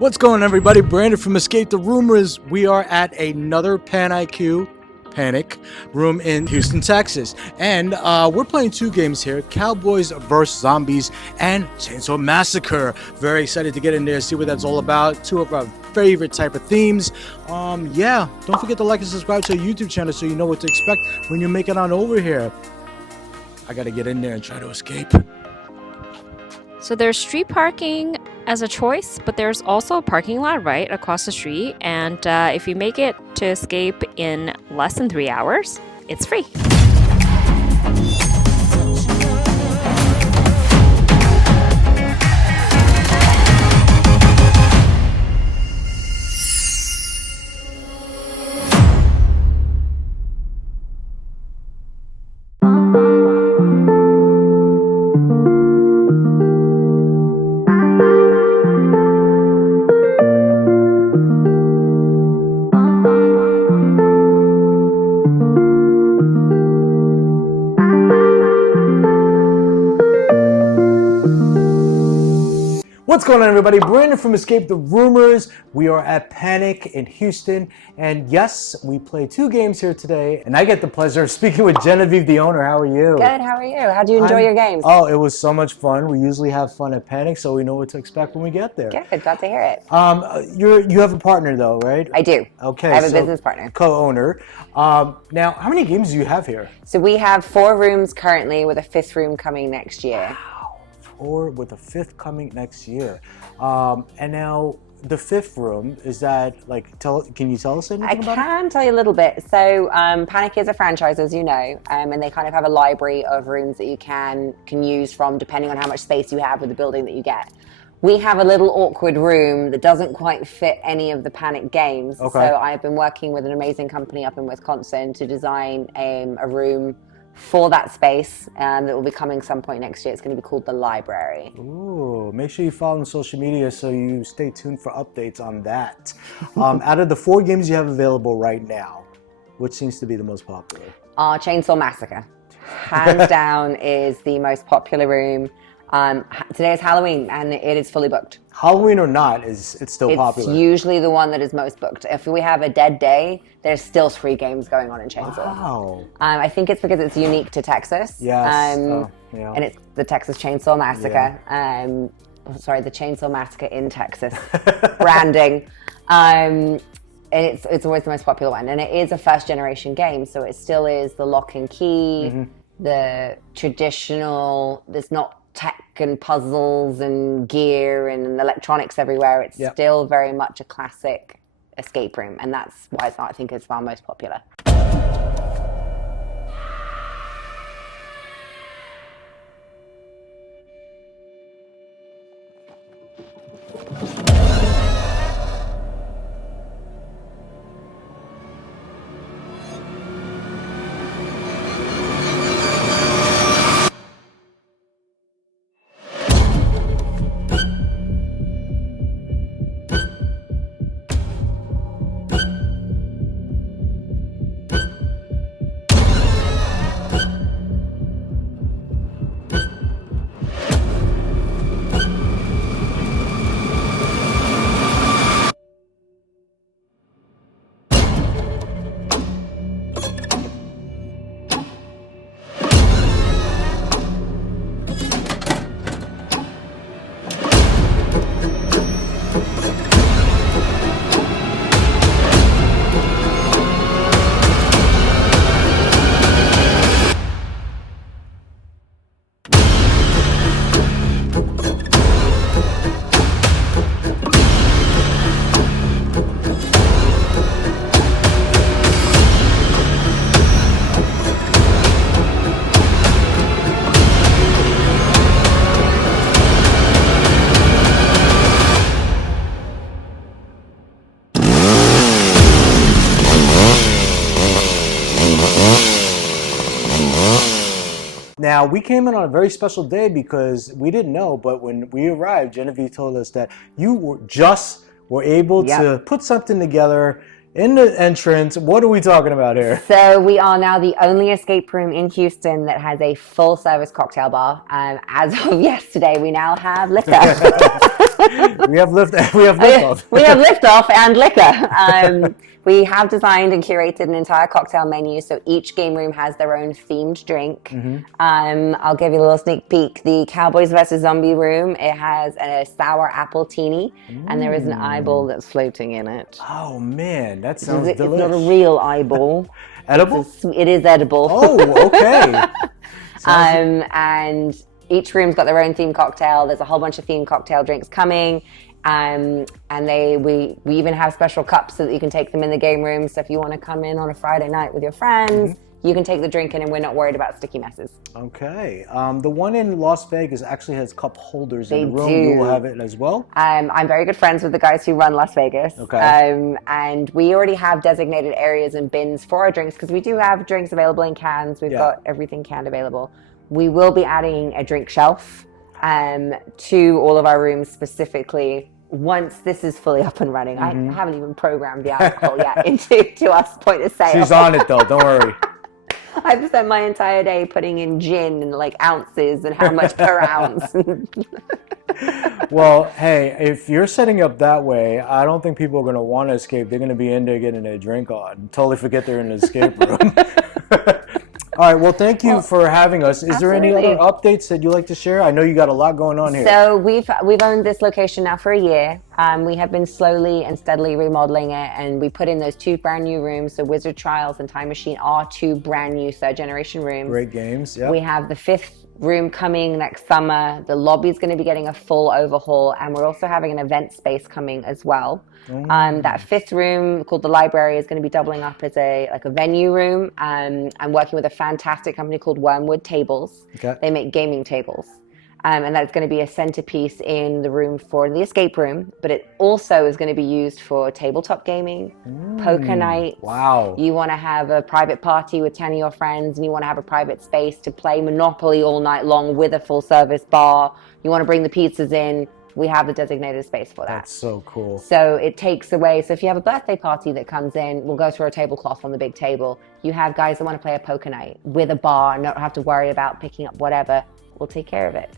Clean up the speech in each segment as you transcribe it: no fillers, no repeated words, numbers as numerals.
What's going on, everybody? Brandon from ESCAPETHEROOMers. We are at another PanIQ Room in Houston, Texas. And we're playing two games here, Cowboys vs Zombies and Chainsaw Massacre. Very excited to get in there, see what that's all about. Two of our favorite type of themes. Yeah, don't forget to like and subscribe to our YouTube channel so you know what to expect when you make it on over here. I gotta get in there and try to escape. So there's street parking as a choice, but there's also a parking lot right across the street. And if you make it to escape in less than 3 hours, it's free. What's going on, everybody? Brandon from ESCAPETHEROOMers. We are at PanIQ in Houston, and yes, we play two games here today, and I get the pleasure of speaking with Genevieve, the owner. How are you? Good, how are you? How do you enjoy your games? Oh, it was so much fun. We usually have fun at PanIQ, so we know what to expect when we get there. Good, glad to hear it. You have a partner, though, right? I do. Okay. I have a business partner. Co-owner. Now, how many games do you have here? So we have 4 rooms currently, with a 5th room coming next year. Or with a 5th coming next year. And now the 5th room, is that like, can you tell us anything about it? I can tell you a little bit. So PanIQ is a franchise, as you know, and they kind of have a library of rooms that you can use from depending on how much space you have with the building that you get. We have a little awkward room that doesn't quite fit any of the PanIQ games. Okay. So I've been working with an amazing company up in Wisconsin to design a room for that space that will be coming some point next year. It's going to be called the Library. Ooh, make sure you follow on social media so you stay tuned for updates on that. Out of the 4 games you have available right now, which seems to be the most popular? Chainsaw Massacre. Hands down is the most popular room. Today is Halloween and it is fully booked. Halloween or not, it's still popular? It's usually the one that is most booked. If we have a dead day, there's still 3 games going on in Chainsaw. Wow. I think it's because it's unique to Texas. Yes. Yeah. And it's the Texas Chainsaw Massacre. Yeah. Sorry, the Chainsaw Massacre in Texas. Branding. And it's always the most popular one. And it is a first generation game, so it still is the lock and key, the traditional, there's not tech and puzzles and gear and electronics everywhere. It's still very much a classic escape room, and that's why I think it's our most popular. Now, we came in on a very special day because we didn't know, but when we arrived, Genevieve told us that you were able to put something together in the entrance. What are we talking about here? So we are now the only escape room in Houston that has a full service cocktail bar. As of yesterday, we now have liquor. We have liftoff. We have liftoff and liquor. We have designed and curated an entire cocktail menu, so each game room has their own themed drink. I'll give you a little sneak peek. The Cowboys vs Zombie room, it has a sour apple teeny, and there is an eyeball that's floating in it. Oh man, that sounds delicious. It's not a real eyeball. Edible? It is edible. Oh, okay. And each room's got their own themed cocktail. There's a whole bunch of themed cocktail drinks coming. And we even have special cups so that you can take them in the game room. So if you want to come in on a Friday night with your friends, you can take the drink in and we're not worried about sticky messes. Okay. The one in Las Vegas actually has cup holders in the room. Do. You will have it as well? I'm very good friends with the guys who run Las Vegas. Okay. And we already have designated areas and bins for our drinks because we do have drinks available in cans. We've got everything canned available. We will be adding a drink shelf to all of our rooms specifically once this is fully up and running. I haven't even programmed the alcohol yet into us point of sale. She's on it though, don't worry. I've spent my entire day putting in gin and like ounces and how much per ounce. Well, hey, if you're setting up that way, I don't think people are going to want to escape. They're going to be in there getting their drink on. Totally forget they're in an escape room. All right, well, thank you for having us. Is there any other updates that you'd like to share? I know you got a lot going on here. So we've owned this location now for a year. We have been slowly and steadily remodeling it, and we put in those 2 brand new rooms. So Wizard Trials and Time Machine are 2 brand new 3rd generation rooms. Great games, yeah. We have the 5th room coming next summer. The lobby is going to be getting a full overhaul, and we're also having an event space coming as well. That 5th room called the library is going to be doubling up as a venue room. I'm working with a fantastic company called Wormwood Tables. Okay. They make gaming tables. And that's going to be a centerpiece in the room for the escape room, but it also is going to be used for tabletop gaming, poker nights. Wow. You want to have a private party with 10 of your friends and you want to have a private space to play Monopoly all night long with a full service bar. You want to bring the pizzas in. We have the designated space for that. That's so cool. So it takes away, so if you have a birthday party that comes in, we'll go through a tablecloth on the big table. You have guys that want to play a poker night with a bar and not have to worry about picking up whatever. We'll take care of it.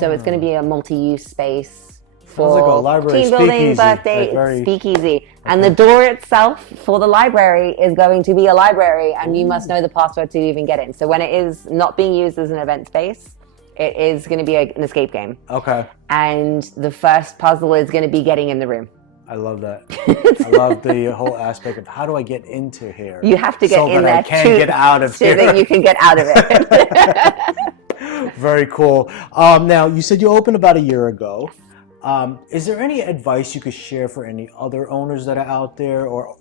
So it's going to be a multi-use space for like a library team building, speakeasy. birthday, speakeasy. And the door itself for the library is going to be a library, and you must know the password to even get in. So when it is not being used as an event space, it is going to be an escape game. Okay. And the first puzzle is going to be getting in the room. I love that. I love the whole aspect of how do I get into here? You have to get so in that there I can get out of so here. that you can get out of it. Very cool. Now, you said you opened about a year ago. Is there any advice you could share for any other owners that are out there or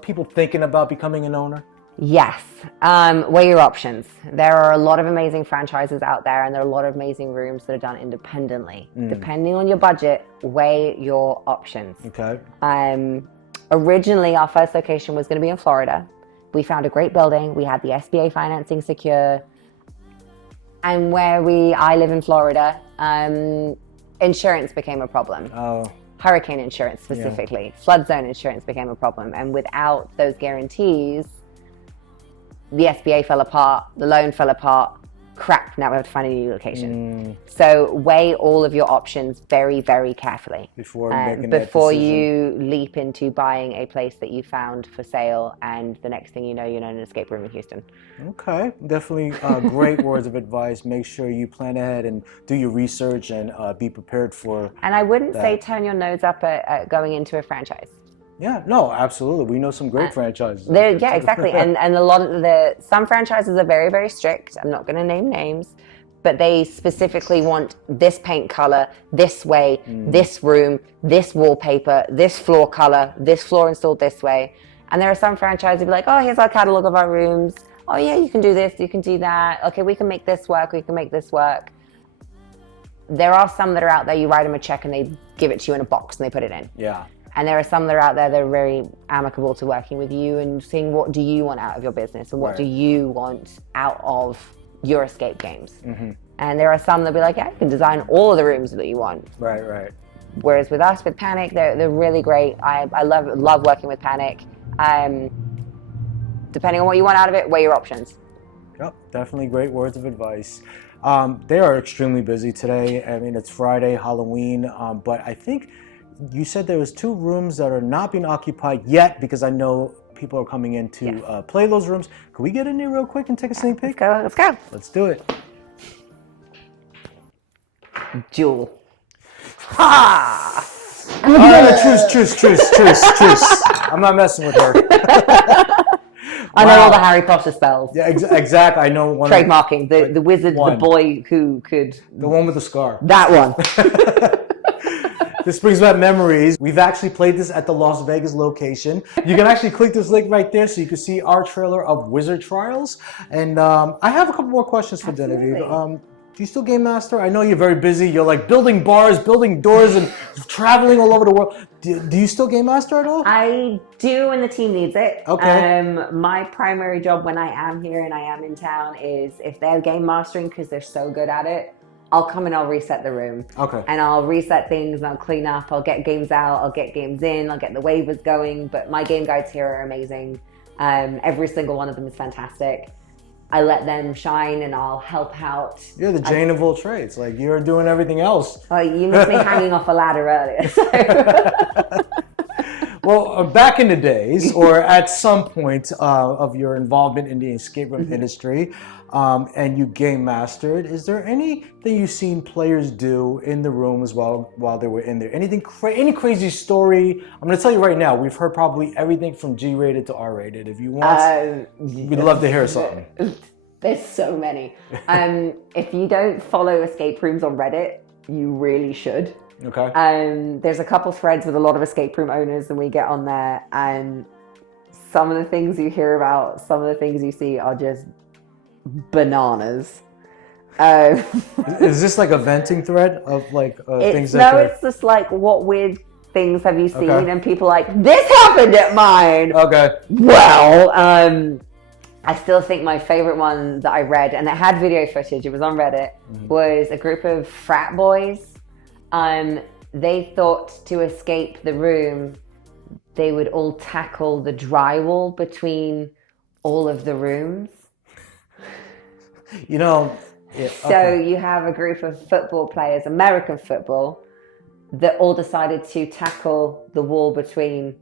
people thinking about becoming an owner? Yes. Weigh your options. There are a lot of amazing franchises out there, and there are a lot of amazing rooms that are done independently. Depending on your budget, weigh your options. Okay. Originally, our first location was going to be in Florida. We found a great building. We had the SBA financing secure. And I live in Florida, insurance became a problem. Oh. Hurricane insurance specifically. Flood zone insurance became a problem. And without those guarantees, the SBA fell apart, the loan fell apart. Crap, now we have to find a new location. So weigh all of your options very, very carefully Before making that before decision. you leap into buying a place that you found for sale, and the next thing you know, you're in an escape room in Houston. Okay, definitely great words of advice. Make sure you plan ahead and do your research and be prepared for And I wouldn't that. say turn your nose up at going into a franchise. Yeah, no, absolutely. We know some great franchises. Yeah, exactly. And a lot of some franchises are very, very strict. I'm not going to name names, but they specifically want this paint color, this way, this room, this wallpaper, this floor color, this floor installed this way. And there are some franchises that be like, oh, here's our catalog of our rooms. Oh yeah, you can do this, you can do that. Okay, we can make this work, we can make this work. There are some that are out there, you write them a check and they give it to you in a box and they put it in. Yeah. And there are some that are out there that are very amicable to working with you and seeing what do you want out of your business and what do you want out of your escape games. And there are some that be like, yeah, you can design all of the rooms that you want. Right, right. Whereas with us, with PanIQ, they're really great. I love working with PanIQ. Depending on what you want out of it, weigh your options. Yep, definitely great words of advice. They are extremely busy today. I mean, it's Friday, Halloween, but I think you said there was 2 rooms that are not being occupied yet because I know people are coming in to play those rooms. Can we get in there real quick and take a sneak peek? Let's go. Let's do it. Jewel. Ha! Truce. I'm not messing with her. I know all the Harry Potter spells. Yeah, exactly. I know one. Trademarking. The wizard, the boy who could... The one with the scar. That one. This brings back memories. We've actually played this at the Las Vegas location. You can actually click this link right there so you can see our trailer of Wizard Trials. And I have a couple more questions for Genevieve. Do you still game master? I know you're very busy. You're like building bars, building doors, and traveling all over the world. Do you still game master at all? I do when the team needs it. Okay. My primary job when I am here and I am in town is if they're game mastering because they're so good at it, I'll come and I'll reset the room. Okay. And I'll reset things, I'll clean up, I'll get games out, I'll get games in, I'll get the waivers going. But my game guides here are amazing. Every single one of them is fantastic. I let them shine and I'll help out. You're the Jane of all trades. Like, you're doing everything else. Well, you missed me hanging off a ladder earlier. So. Well, back in the days, or at some point of your involvement in the escape room industry, and you game mastered, is there anything you've seen players do in the room as well while they were in there? Anything, any crazy story? I'm going to tell you right now, we've heard probably everything from G-rated to R-rated. If you want, we'd love to hear something. There's so many. If you don't follow escape rooms on Reddit, you really should. Okay. There's a couple threads with a lot of escape room owners, and we get on there, and some of the things you hear about, some of the things you see are just bananas. Is this like a venting thread of like things that? No, it's just like, what weird things have you seen? Okay. And people are like, this happened at mine. Okay. Well, I still think my favorite one that I read, and it had video footage, it was on Reddit, was a group of frat boys. They thought to escape the room, they would all tackle the drywall between all of the rooms. You know, so you have a group of football players, American football, that all decided to tackle the wall between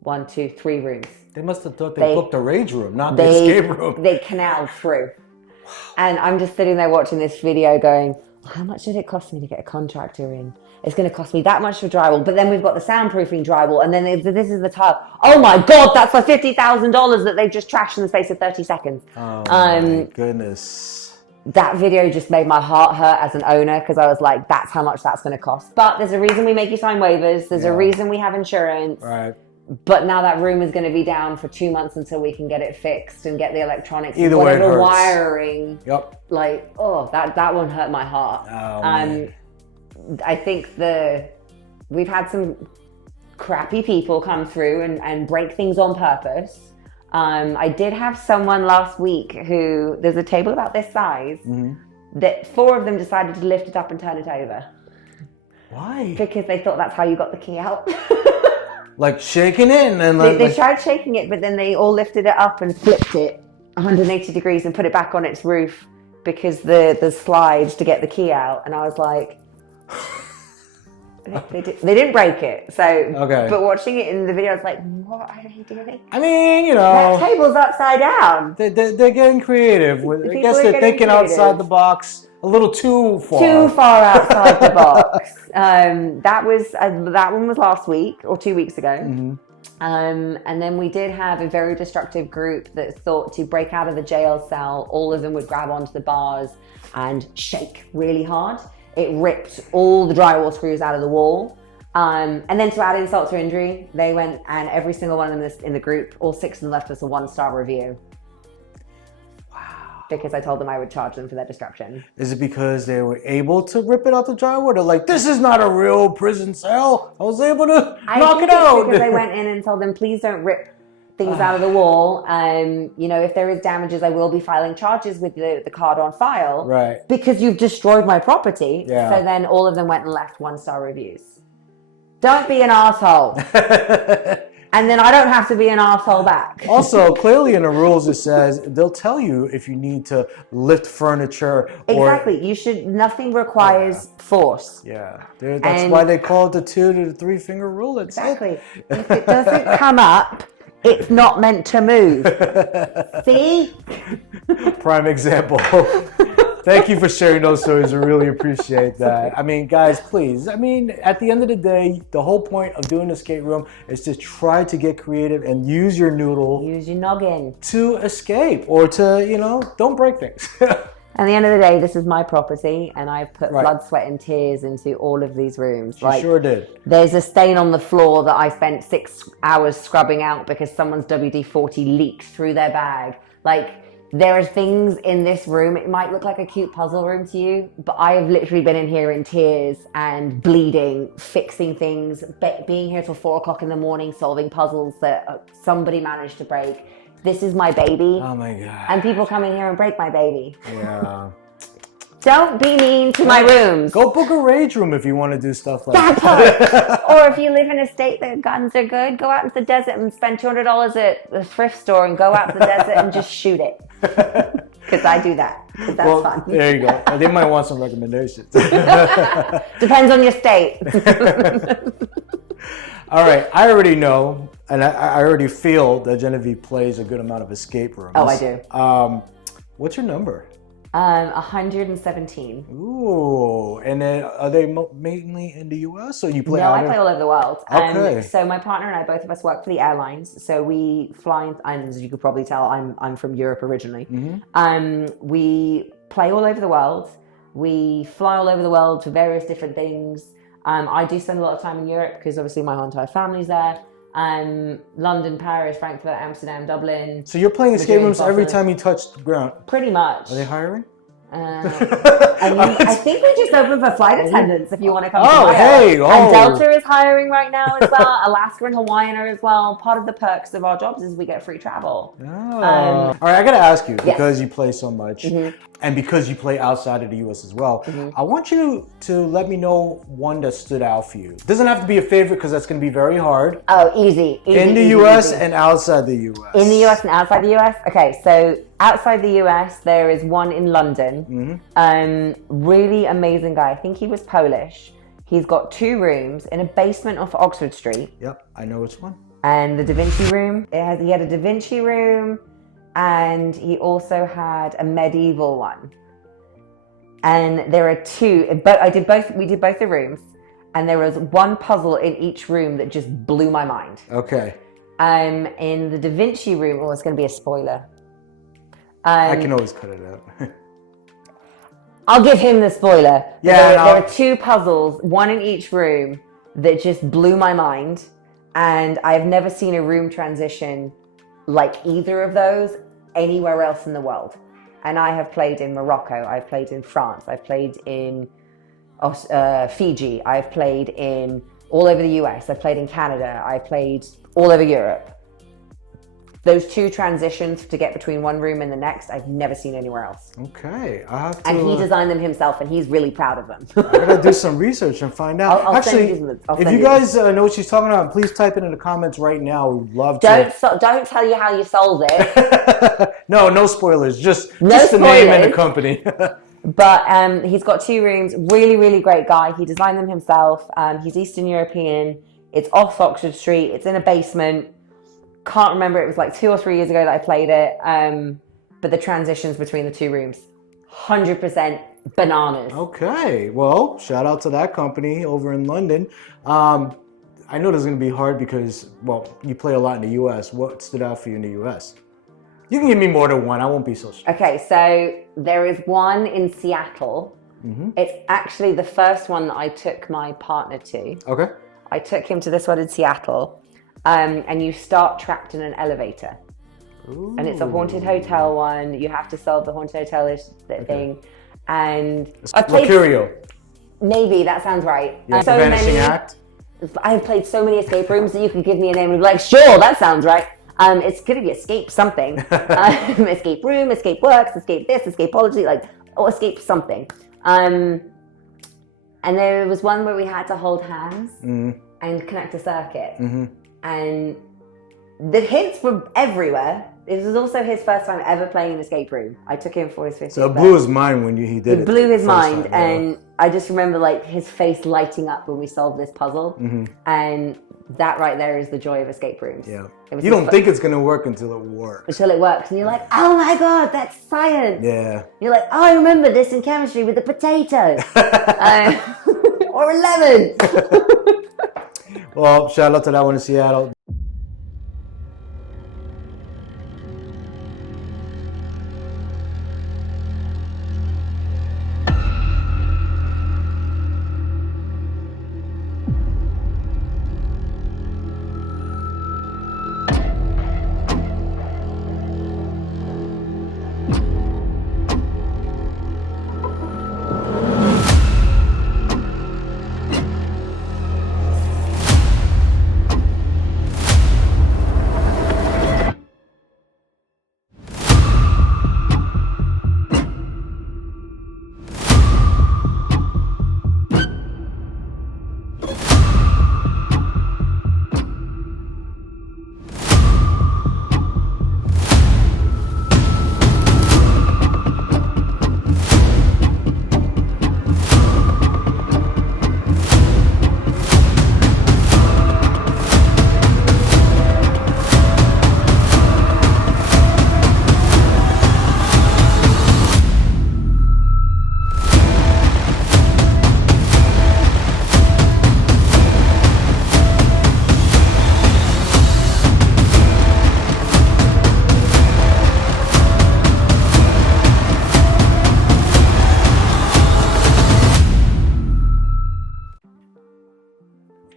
1, 2, 3 rooms. They must have thought they booked the rage room, not the escape room. They canaled through. And I'm just sitting there watching this video going, how much did it cost me to get a contractor in? It's going to cost me that much for drywall, but then we've got the soundproofing drywall, and then this is the tile. Oh my God, that's for $50,000 that they've just trashed in the space of 30 seconds. Oh my goodness. That video just made my heart hurt as an owner, because I was like, that's how much that's going to cost. But there's a reason we make you sign waivers. There's a reason we have insurance. Right. But now that room is going to be down for 2 months until we can get it fixed and get the electronics and whatever wiring. Yep. Like, oh, that one hurt my heart. Oh, man. I think we've had some crappy people come through and break things on purpose. I did have someone last week who, there's a table about this size, that 4 of them decided to lift it up and turn it over. Why? Because they thought that's how you got the key out. Like shaking it? And they tried shaking it, but then they all lifted it up and flipped it 180 degrees and put it back on its roof because the slides to get the key out. And I was like, they didn't break it. So, okay. But watching it in the video, I was like, what are they doing? I mean, you know, that table's upside down. They're getting creative. I guess they're thinking outside the box. A little too far. Too far outside the box. That one was last week or 2 weeks ago. And then we did have a very destructive group that thought to break out of the jail cell. All of them would grab onto the bars and shake really hard. It ripped all the drywall screws out of the wall. And then to add insult to injury, they went and every single one of them in the group, all 6 of them left us a 1-star review. Because I told them I would charge them for their destruction. Is it because they were able to rip it out the drywall? They're like, this is not a real prison cell. I was able to knock it out. Because I went in and told them, please don't rip things out of the wall. You know, if there is damages, I will be filing charges with the card on file. Right. Because you've destroyed my property. Yeah. So then all of them went and left 1-star reviews. Don't be an asshole. and then I don't have to be an arsehole back. Also, clearly in the rules it says they'll tell you if you need to lift furniture. Exactly. You should. Nothing requires force. Yeah, that's why they call it the 2 to 3 finger rule. That's exactly. If it doesn't come up, it's not meant to move. See? Prime example. Thank you for sharing those stories. I really appreciate that. I mean, guys, please. I mean, at the end of the day, the whole point of doing an escape room is to try to get creative and use your noodle. Use your noggin. To escape or to, don't break things. At the end of the day, this is my property, and I've put blood, sweat, and tears into all of these rooms. You sure did. There's a stain on the floor that I spent 6 hours scrubbing out because someone's WD-40 leaked through their bag. There are things in this room, it might look like a cute puzzle room to you, but I have literally been in here in tears and bleeding, fixing things, being here till 4 o'clock in the morning, solving puzzles that somebody managed to break. This is my baby. Oh my God. And people come in here and break my baby. Yeah. Don't be mean to my rooms. Go book a rage room if you want to do stuff like that. Or if you live in a state that guns are good, go out into the desert and spend $200 at the thrift store and go out to the desert and just shoot it. Because I do that. Because that's fun. There you go. They might want some recommendations. Depends on your state. All right. I already know, and I already feel that Genevieve plays a good amount of escape rooms. Oh, I do. What's your number? 117. Ooh, and then are they mainly in the U.S. or you play? No, I play all over the world. Okay. So my partner and I, both of us work for the airlines. So we fly, and as you could probably tell, I'm from Europe originally. Mm-hmm. We play all over the world. We fly all over the world for various different things. I do spend a lot of time in Europe because obviously my whole entire family's there. London, Paris, Frankfurt, Amsterdam, Dublin. So you're playing escape rooms every time you touch the ground? Pretty much. Are they hiring? I think we just opened for flight attendants if you want to come to And Delta is hiring right now as well. Alaska and Hawaiian are as well. Part of the perks of our jobs is we get free travel. All right, I got to ask you, because you play so much, and because you play outside of the U.S. as well, I want you to let me know one that stood out for you. It doesn't have to be a favorite because that's going to be very hard. Oh, easy. In the U.S. and outside the U.S. In the U.S. and outside the U.S.? Okay, so outside the U.S., there is one in London. Really amazing guy. I think he was Polish. He's got 2 rooms in a basement off Oxford Street. Yep, I know which one. And the Da Vinci room. He had a Da Vinci room, and he also had a medieval one. And there are 2, but we did both the rooms, and there was one puzzle in each room that just blew my mind. Okay. In the Da Vinci room, it's going to be a spoiler. I can always cut it out. I'll give him the spoiler. Yeah, there are 2 puzzles, one in each room, that just blew my mind. And I've never seen a room transition like either of those anywhere else in the world. And I have played in Morocco, I've played in France, I've played in Fiji, I've played in all over the US, I've played in Canada, I've played all over Europe. Those 2 transitions to get between one room and the next, I've never seen anywhere else. Okay, I have to. And he designed them himself, and he's really proud of them. I gotta do some research and find out. Actually, if you guys know what she's talking about, please type it in the comments right now. We'd love to. Don't tell you how you sold it. No spoilers. Just the spoilers. name and the company. But he's got 2 rooms. Really, really great guy. He designed them himself. He's Eastern European. It's off Oxford Street. It's in a basement. Can't remember, it was like 2 or 3 years ago that I played it, but the transitions between the 2 rooms, 100% bananas. Okay, well, shout out to that company over in London. I know this is going to be hard because, well, you play a lot in the US. What stood out for you in the US? You can give me more than one, I won't be so strict. Okay, so there is one in Seattle. It's actually the first one that I took my partner to. Okay. I took him to this one in Seattle. And you start trapped in an elevator. Ooh. And it's a haunted hotel one. You have to solve the haunted hotel thing. And Locurio. Maybe, that sounds right. Yeah, Vanishing Act. I've played so many escape rooms that you can give me a name and be like, sure, that sounds right. It's going to be escape something. Escape room, escape works, escape this, escapology, or escape something. And there was one where we had to hold hands and connect a circuit. And The hints were everywhere. It was also his first time ever playing an escape room. I took him for his 50th So it blew his mind when he did it. It blew his mind, time, and I just remember like his face lighting up when we solved this puzzle, and that right there is the joy of escape rooms. Yeah, you don't think it's gonna work until it works. Until it works, and you're like, oh my god, that's science. Yeah. You're like, oh, I remember this in chemistry with the potato, or a lemon. Well, shout out to that one in Seattle.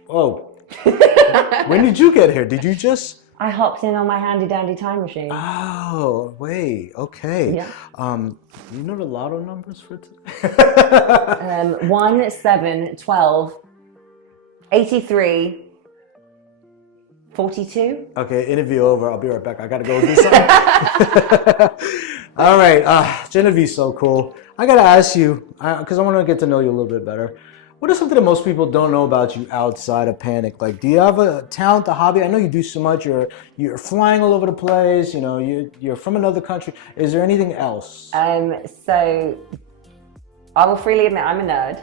Oh, when did you get here? Did you just? I hopped in on my handy dandy time machine. Oh, wait, okay. Yeah. You know the lotto numbers for today? 1, 7, 12, 83, 42. Okay, interview over. I'll be right back. I gotta go do something. All right, Genevieve's so cool. I gotta ask you, because I want to get to know you a little bit better. What is something that most people don't know about you outside of Panic? Like, do you have a talent, a hobby? I know you do so much. You're flying all over the place. You know, you're from another country. Is there anything else? So I will freely admit I'm a nerd.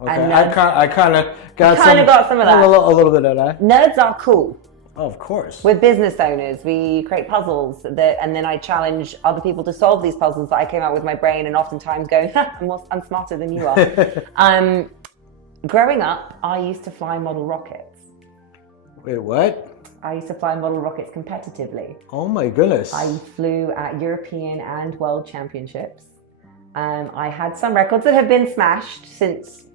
Okay, I kind of got some of that. A little bit of that. Nerds are cool. Oh, of course. We're business owners. We create puzzles and then I challenge other people to solve these puzzles that I came out with my brain and oftentimes go, I'm smarter than you are. Growing up, I used to fly model rockets. Wait, what? I used to fly model rockets competitively. Oh my goodness. I flew at European and World Championships. I had some records that have been smashed since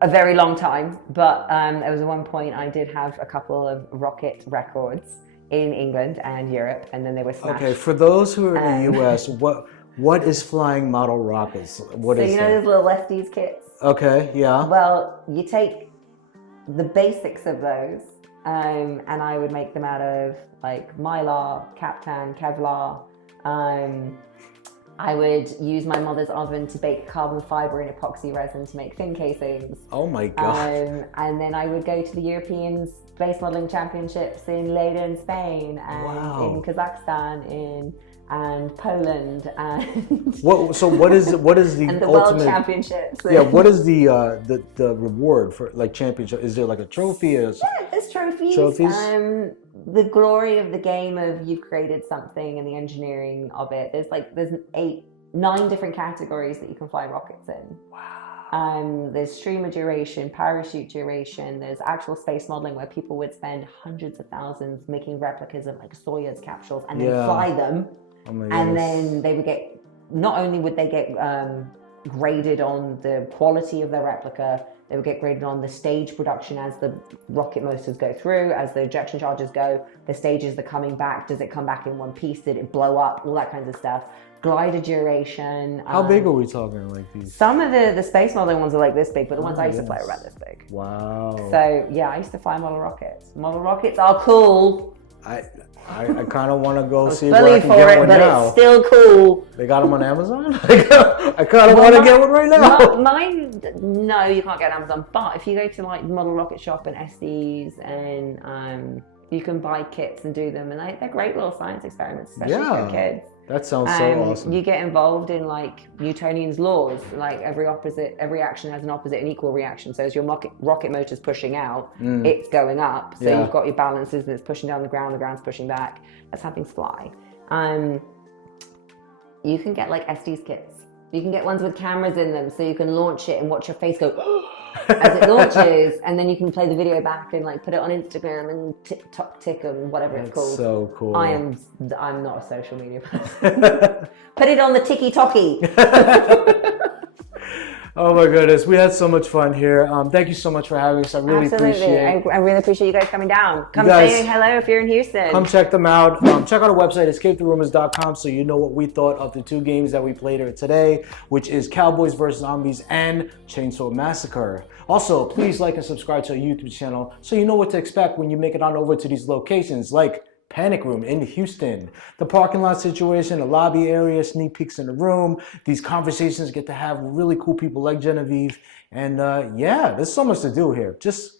a very long time, but there was one point I did have a couple of rocket records in England and Europe, and then they were smashed. Okay, for those who are in the US, what is flying model rockets? What is so you know those little lefties kits? Okay, yeah. Well, you take the basics of those, and I would make them out of like Mylar, Kaptan, Kevlar. I would use my mother's oven to bake carbon fiber and epoxy resin to make thin casings. Oh my god. And then I would go to the European Space Modeling Championships in Lleida in Spain, and in Kazakhstan, and Poland, and what is the and the ultimate World Championships. Yeah, what is the reward for like championship? Is there like a trophy? Yeah, there's trophies. The glory of the game of you've created something and the engineering of it. There's 9 different categories that you can fly rockets in. Wow. There's streamer duration, parachute duration. There's actual space modeling where people would spend hundreds of thousands making replicas of like Soyuz capsules and then fly them. Oh my and goodness. then they would get, not only would they get graded on the quality of their replica, they would get graded on the stage production as the rocket motors go through, as the ejection charges go, the stages that are coming back, does it come back in one piece, did it blow up, all that kinds of stuff. Glider duration. How big are we talking like these? Some of the space modeling ones are like this big, but the ones I used to fly are around this big. Wow. So yeah, I used to fly model rockets. Model rockets are cool. I kind of want to go see where I can get one but now. It's still cool. They got them on Amazon? I kind of want to get one right now. Mine, no, you can't get on Amazon. But if you go to like the Model Rocket Shop and SDs and You can buy kits and do them, and they're great little science experiments, especially for kids. That sounds so awesome. You get involved in like Newtonian's laws, like every action has an opposite and equal reaction. So as your rocket motor's pushing out, it's going up. So you've got your balances and it's pushing down the ground's pushing back. That's how things fly. You can get like Estes kits. You can get ones with cameras in them, so you can launch it and watch your face go as it launches, and then you can play the video back and like put it on Instagram and tick and whatever it's called. So cool. I'm not a social media person. Put it on the ticky-tocky. Oh my goodness, we had so much fun here. Thank you so much for having us. I really appreciate it. I really appreciate you guys coming down. Come say hello if you're in Houston. Come check them out. Check out our website, escapetheroomers.com, so you know what we thought of the two games that we played here today, which is Cowboys vs. Zombies and Chainsaw Massacre. Also, please like and subscribe to our YouTube channel so you know what to expect when you make it on over to these locations like PanIQ Room in Houston, the parking lot situation, the lobby area, sneak peeks in the room. These conversations get to have with really cool people like Genevieve. And yeah, there's so much to do here. Just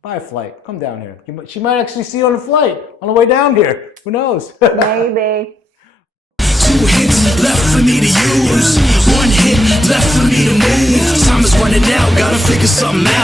buy a flight. Come down here. She might actually see you on the flight on the way down here. Who knows? Maybe. 2 hits left for me to use. 1 hit left for me to move. Time is running out. Gotta figure something out.